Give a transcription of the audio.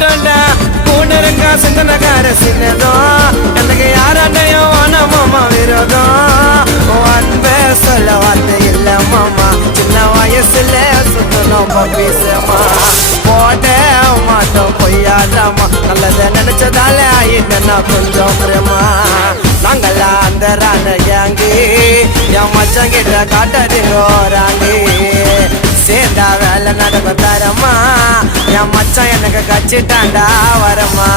மாட்டோண்டா கூட இருக்கா சிந்தனக்கார சின்னதும் எனக்கு யாராண்டையும் ஆனா மாமா விரோதம் அன்பே சொல்ல வார்த்தை இல்ல மாமா சின்ன வயசுல சுத்தணும் பீசமா போட மாட்டோம் பொய்யாடாமா நல்லத நினைச்சதால ஆயிட்டேன்னா கொஞ்சம் பிரேமா நாங்களா அந்த ராண கேங்கு என் மச்சம் கிட்ட காட்டாதீங்க சேர்ந்தா வேலை நடக்கும் தரமா என் மச்சான் எனக்கு கச்சிட்டாண்டா வரமா